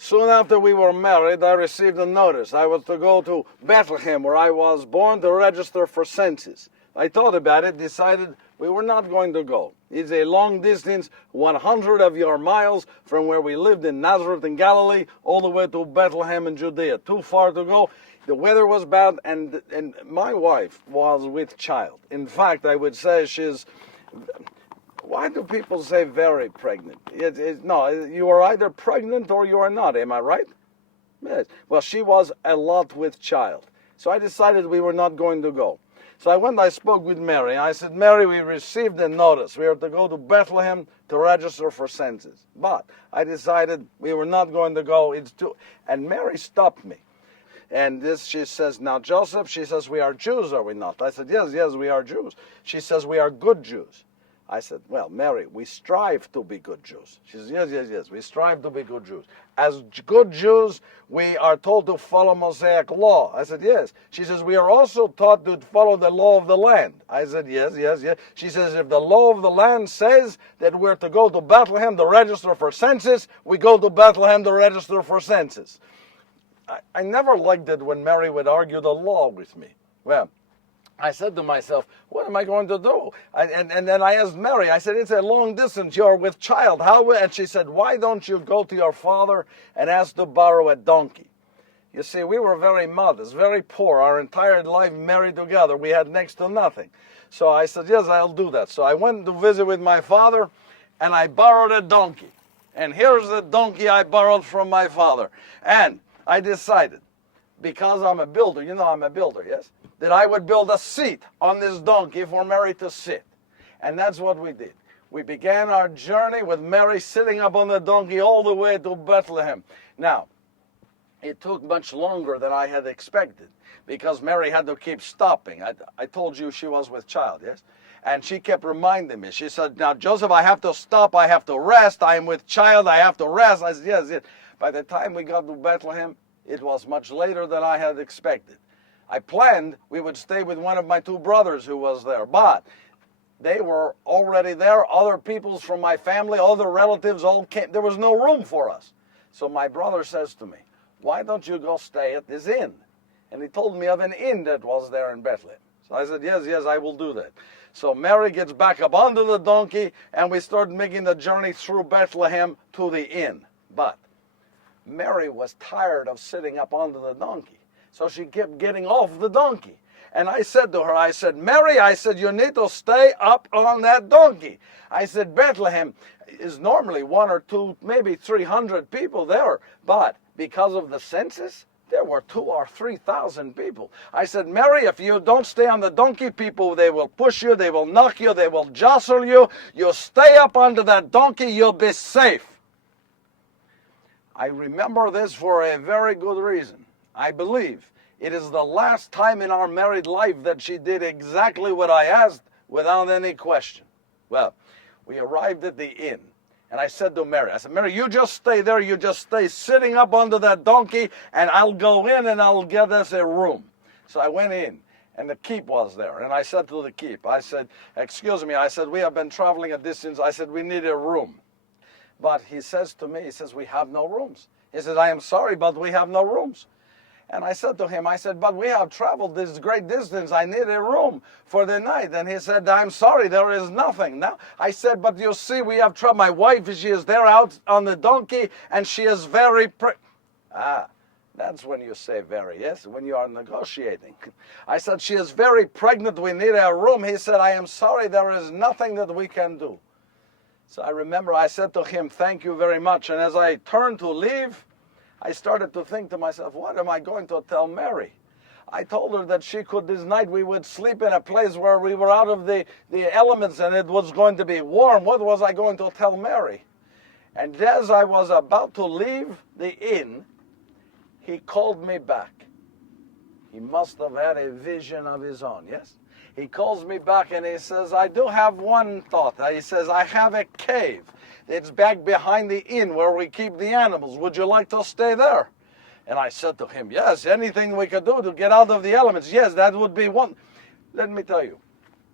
Soon after we were married, I received a notice. I was to go to Bethlehem, where I was born, to register for census. I thought about it, decided we were not going to go. It's a long distance, 100 of your miles from where we lived in Nazareth in Galilee, all the way to Bethlehem in Judea. Too far to go. The weather was bad, and my wife was with child. In fact, I would say she's... Why do people say very pregnant? No, you are either pregnant or you are not. Am I right? Yes. Well, she was a lot with child. So I decided we were not going to go. So I went, I spoke with Mary. I said, Mary, we received a notice. We are to go to Bethlehem to register for census. But I decided we were not going to go. It's too... And Mary stopped me. And she says, now, Joseph, she says, we are Jews, are we not? I said, yes, we are Jews. She says, we are good Jews. I said, well, Mary, we strive to be good Jews. She says, yes, we strive to be good Jews. As good Jews, we are told to follow Mosaic law. I said, yes. She says, we are also taught to follow the law of the land. I said, yes. She says, if the law of the land says that we're to go to Bethlehem to register for census, we go to Bethlehem to register for census. I never liked it when Mary would argue the law with me. Well, I said to myself, what am I going to do? And then I asked Mary, I said, it's a long distance, you're with child. How? And she said, why don't you go to your father and ask to borrow a donkey? You see, we were very modest, very poor, our entire life married together. We had next to nothing. So I said, yes, I'll do that. So I went to visit with my father, and I borrowed a donkey. And here's the donkey I borrowed from my father. And I decided, because I'm a builder, you know I'm a builder, yes? That I would build a seat on this donkey for Mary to sit. And that's what we did. We began our journey with Mary sitting up on the donkey all the way to Bethlehem. Now, it took much longer than I had expected because Mary had to keep stopping. I told you she was with child, yes? And she kept reminding me. She said, now, Joseph, I have to stop. I have to rest. I am with child. I have to rest. I said, yes. By the time we got to Bethlehem, it was much later than I had expected. I planned we would stay with one of my two brothers who was there, but they were already there. Other peoples from my family, other relatives all came. There was no room for us. So my brother says to me, why don't you go stay at this inn? And he told me of an inn that was there in Bethlehem. So I said, yes, I will do that. So Mary gets back up onto the donkey, and we start making the journey through Bethlehem to the inn. But Mary was tired of sitting up onto the donkey. So she kept getting off the donkey. And I said to her, I said, Mary, I said, you need to stay up on that donkey. I said, Bethlehem is normally 1 or 2, maybe 300 people there. But because of the census, there were 2,000 or 3,000 people. I said, Mary, if you don't stay on the donkey, people, they will push you, they will knock you, they will jostle you. You stay up onto that donkey, you'll be safe. I remember this for a very good reason. I believe it is the last time in our married life that she did exactly what I asked without any question. Well, we arrived at the inn, and I said to Mary, I said, Mary, you just stay there, you just stay sitting up under that donkey, and I'll go in and I'll get us a room. So I went in, and the keep was there, and I said to the keep, I said, excuse me, I said, we have been traveling a distance, I said, we need a room. But he says to me, he says, we have no rooms. He says, I am sorry, but we have no rooms. And I said to him, I said, but we have traveled this great distance. I need a room for the night. And he said, I'm sorry, there is nothing. Now, I said, but you see, we have traveled. My wife, she is there out on the donkey, and she is very... That's when you say very, yes, when you are negotiating. I said, she is very pregnant. We need a room. He said, I am sorry, there is nothing that we can do. So I remember I said to him, thank you very much. And as I turned to leave, I started to think to myself, what am I going to tell Mary? I told her that she could, this night we would sleep in a place where we were out of the elements and it was going to be warm. What was I going to tell Mary? And as I was about to leave the inn, he called me back. He must have had a vision of his own, yes? He calls me back and he says, I do have one thought. He says, I have a cave. It's back behind the inn where we keep the animals. Would you like to stay there? And I said to him, yes, anything we could do to get out of the elements. Yes, that would be one. Let me tell you,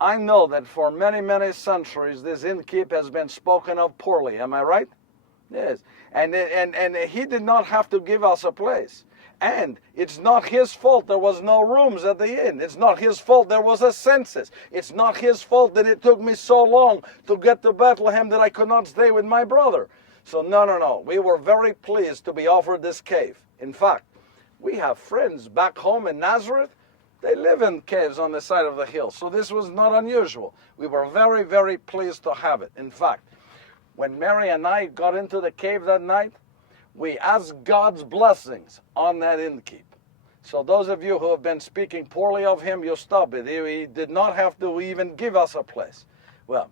I know that for many, many centuries, this innkeep has been spoken of poorly. Am I right? Yes. And he did not have to give us a place. And it's not his fault there was no rooms at the inn. It's not his fault there was a census. It's not his fault that it took me so long to get to Bethlehem that I could not stay with my brother. So no. We were very pleased to be offered this cave. In fact, we have friends back home in Nazareth. They live in caves on the side of the hill. So this was not unusual. We were very, very pleased to have it. In fact, when Mary and I got into the cave that night, we asked God's blessings on that innkeep. So those of you who have been speaking poorly of him, you stop it. He did not have to even give us a place. Well,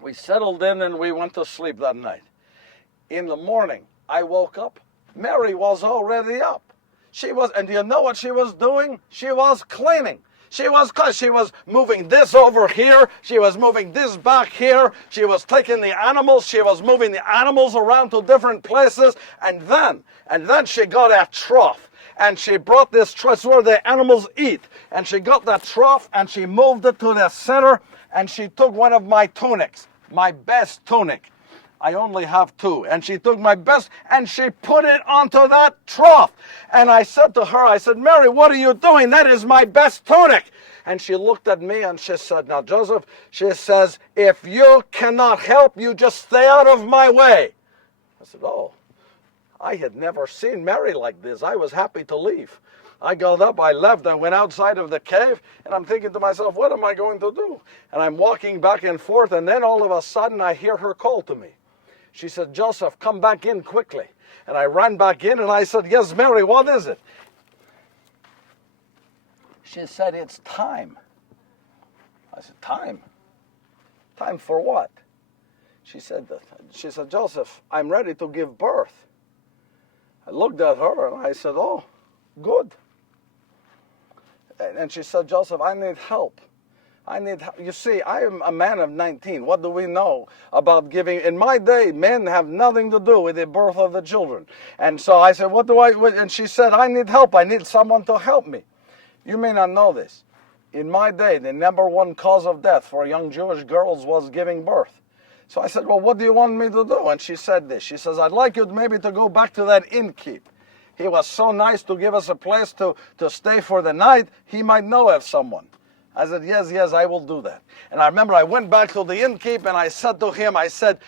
we settled in and we went to sleep that night. In the morning, I woke up. Mary was already up. And do you know what she was doing? She was cleaning. She was moving this over here. She was moving this back here. She was taking the animals. She was moving the animals around to different places. And then she got a trough. And she brought this trough where the animals eat. And she got that trough and she moved it to the center. And she took one of my tunics, my best tunic. I only have two. And she took my best and she put it onto that trough. And I said to her, I said, Mary, what are you doing? That is my best tunic. And she looked at me and she said, now, Joseph, she says, if you cannot help, you just stay out of my way. I said, oh, I had never seen Mary like this. I was happy to leave. I got up, I left, I went outside of the cave, and I'm thinking to myself, what am I going to do? And I'm walking back and forth, and then all of a sudden I hear her call to me. She said, Joseph, come back in quickly. And I ran back in and I said, yes, Mary, what is it? She said, it's time. I said, time? Time for what? She said, Joseph, I'm ready to give birth. I looked at her and I said, oh, good. And she said, Joseph, I need help. You see, I am a man of 19. What do we know about giving? In my day, men have nothing to do with the birth of the children. And so I said, and she said, I need help. I need someone to help me. You may not know this. In my day, the number one cause of death for young Jewish girls was giving birth. So I said, well, what do you want me to do? And she said this. She says, I'd like you maybe to go back to that innkeep. He was so nice to give us a place to stay for the night. He might know of someone. I said, yes, I will do that. And I remember I went back to the innkeep and I said to him, I said,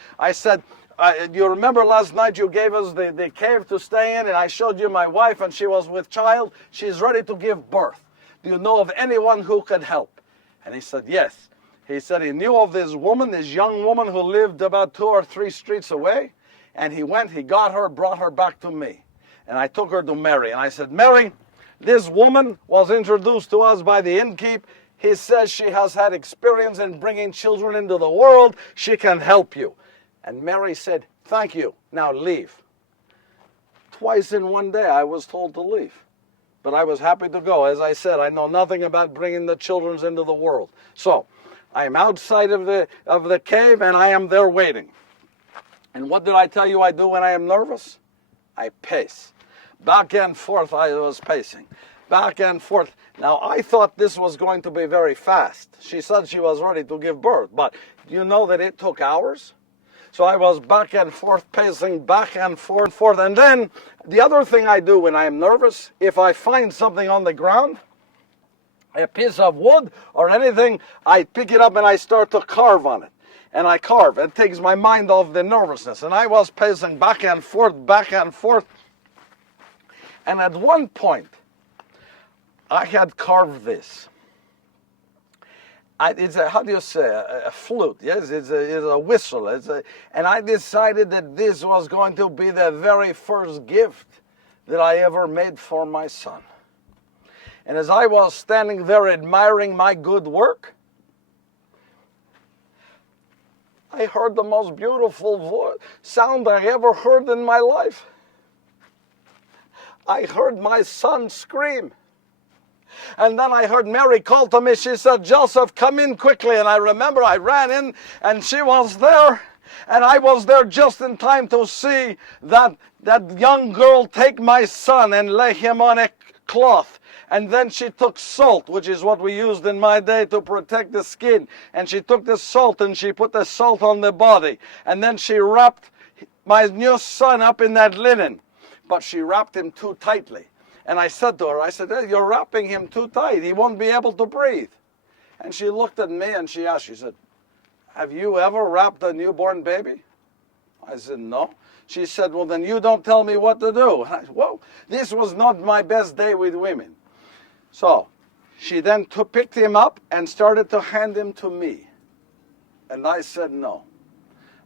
you remember last night you gave us the cave to stay in and I showed you my wife and she was with child. She's ready to give birth. Do you know of anyone who could help? And he said, yes. He said he knew of this young woman who lived about 2 or 3 streets away. And he got her, brought her back to me. And I took her to Mary. And I said, Mary, this woman was introduced to us by the innkeep. He says she has had experience in bringing children into the world. She can help you. And Mary said, thank you. Now leave. Twice in one day I was told to leave. But I was happy to go. As I said, I know nothing about bringing the children into the world. So I am outside of the cave and I am there waiting. And what did I tell you I do when I am nervous? I pace. Back and forth I was pacing. Back and forth. Now, I thought this was going to be very fast. She said she was ready to give birth, but you know that it took hours? So I was back and forth, pacing back and forth. And then the other thing I do when I am nervous, if I find something on the ground, a piece of wood or anything, I pick it up and I start to carve on it. And I carve. It takes my mind off the nervousness. And I was pacing back and forth. And at one point, I had carved this. It's a flute? Yes, it's a whistle. And I decided that this was going to be the very first gift that I ever made for my son. And as I was standing there admiring my good work, I heard the most beautiful sound I ever heard in my life. I heard my son scream. And then I heard Mary call to me. She said, Joseph, come in quickly. And I remember I ran in and she was there. And I was there just in time to see that young girl take my son and lay him on a cloth. And then she took salt, which is what we used in my day to protect the skin. And she took the salt and she put the salt on the body. And then she wrapped my new son up in that linen. But she wrapped him too tightly. And I said to her, I said, hey, you're wrapping him too tight. He won't be able to breathe. And she looked at me and she asked, she said, have you ever wrapped a newborn baby? I said, no. She said, well, then you don't tell me what to do. And I said, well, this was not my best day with women. So she then picked him up and started to hand him to me. And I said, no.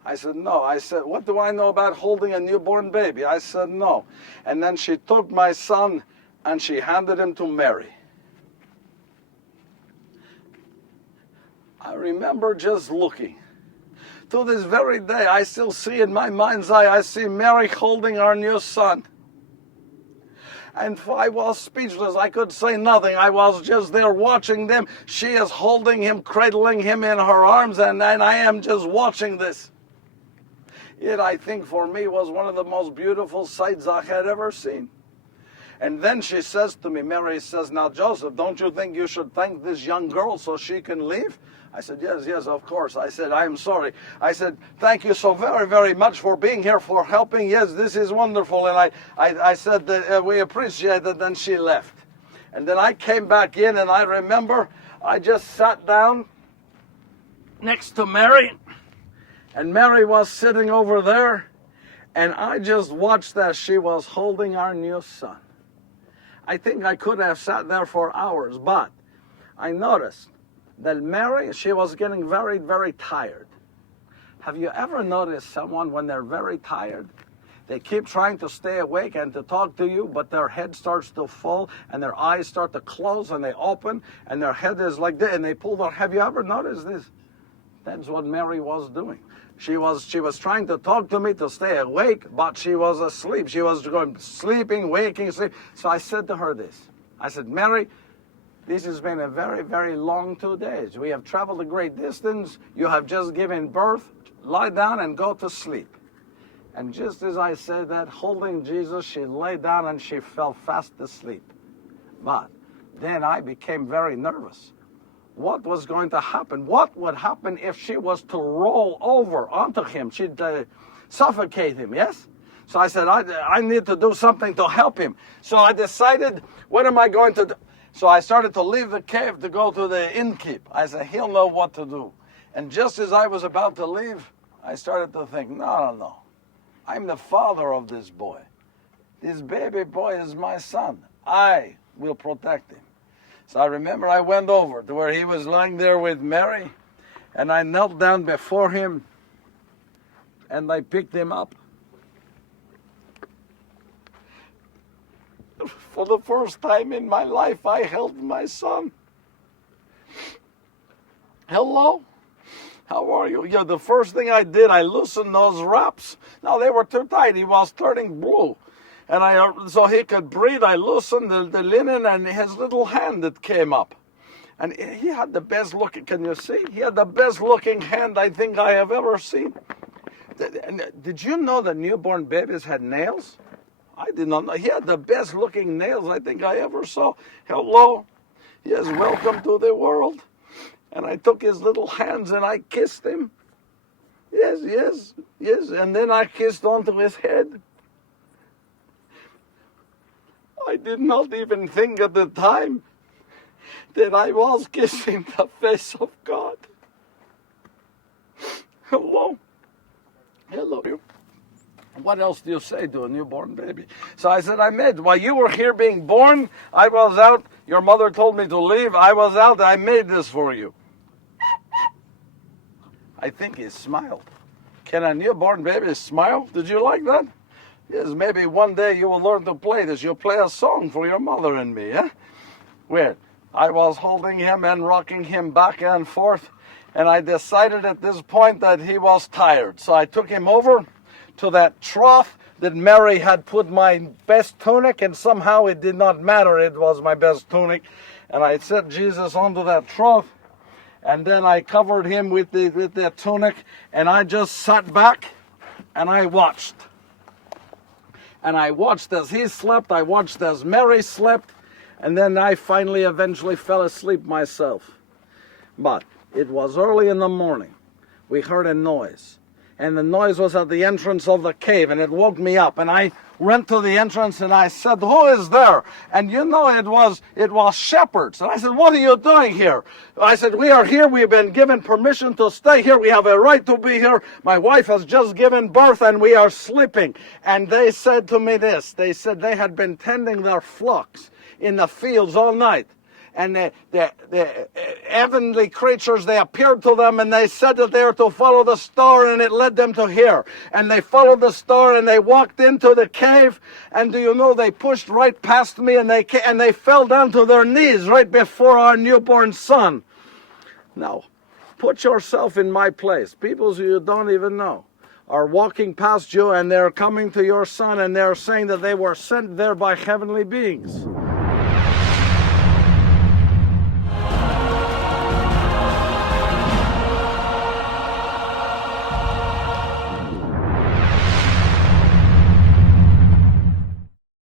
I said, no. I said, what do I know about holding a newborn baby? I said, no. And then she took my son and she handed him to Mary. I remember just looking. To this very day, I still see in my mind's eye, I see Mary holding our new son. And I was speechless. I could say nothing. I was just there watching them. She is holding him, cradling him in her arms, and I am just watching this. It, I think, for me, was one of the most beautiful sights I had ever seen. And then she says to me, Mary says, now, Joseph, don't you think you should thank this young girl so she can leave? I said, yes, of course. I said, I am sorry. I said, thank you so very, very much for being here, for helping. Yes, this is wonderful. And I said that we appreciate it. Then she left. And then I came back in, and I remember I just sat down next to Mary. And Mary was sitting over there. And I just watched as she was holding our new son. I think I could have sat there for hours, but I noticed that Mary, she was getting very, very tired. Have you ever noticed someone when they're very tired? They keep trying to stay awake and to talk to you, but their head starts to fall and their eyes start to close and they open and their head is like this and they pull their... Have you ever noticed this? That's what Mary was doing. She was trying to talk to me to stay awake, but she was asleep. She was going sleeping, waking, sleep. So I said to her this. I said, Mary, this has been a very, very long 2 days. We have traveled a great distance. You have just given birth. Lie down and go to sleep. And just as I said that, holding Jesus, she lay down and she fell fast asleep. But then I became very nervous. What was going to happen? What would happen if she was to roll over onto him? She'd suffocate him, yes? So I said, I need to do something to help him. So I decided, what am I going to do? So I started to leave the cave to go to the innkeep. I said, he'll know what to do. And just as I was about to leave, I started to think, no. I'm the father of this boy. This baby boy is my son. I will protect him. So I remember I went over to where he was lying there with Mary, and I knelt down before him, and I picked him up. For the first time in my life, I held my son. Hello? How are you? Yeah, the first thing I did, I loosened those wraps. No, they were too tight. He was turning blue. And so he could breathe, I loosened the linen and his little hand that came up. And he had the best looking, can you see? He had the best looking hand I think I have ever seen. Did you know that newborn babies had nails? I did not know. He had the best looking nails I think I ever saw. Hello. Yes, welcome to the world. And I took his little hands and I kissed him. Yes. And then I kissed onto his head. I did not even think at the time that I was kissing the face of God. Hello. What else do you say to a newborn baby? So I said, while you were here being born, I was out. Your mother told me to leave. I was out. I made this for you. I think he smiled. Can a newborn baby smile? Did you like that? Yes, maybe one day you will learn to play this. You'll play a song for your mother and me, eh? Where I was holding him and rocking him back and forth, and I decided at this point that he was tired. So I took him over to that trough that Mary had put my best tunic, and somehow it did not matter. It was my best tunic. And I set Jesus onto that trough, and then I covered him with the tunic, and I just sat back, and I watched. And I watched as he slept, I watched as Mary slept, and then I eventually fell asleep myself. But it was early in the morning. We heard a noise. and the noise was at the entrance of the cave, and it woke me up. And I went to the entrance and I said, "Who is there?" And you know, it was shepherds. And I said, "What are you doing here?" I said, "We are here. We've been given permission to stay here. We have a right to be here. My wife has just given birth and we are sleeping." And they said to me this. They said they had been tending their flocks in the fields all night. And the heavenly creatures, they appeared to them and they said that they are to follow the star, and it led them to here. And they followed the star and they walked into the cave, and do you know, they pushed right past me and they fell down to their knees right before our newborn son. Now, put yourself in my place. People who you don't even know are walking past you and they're coming to your son and they're saying that they were sent there by heavenly beings.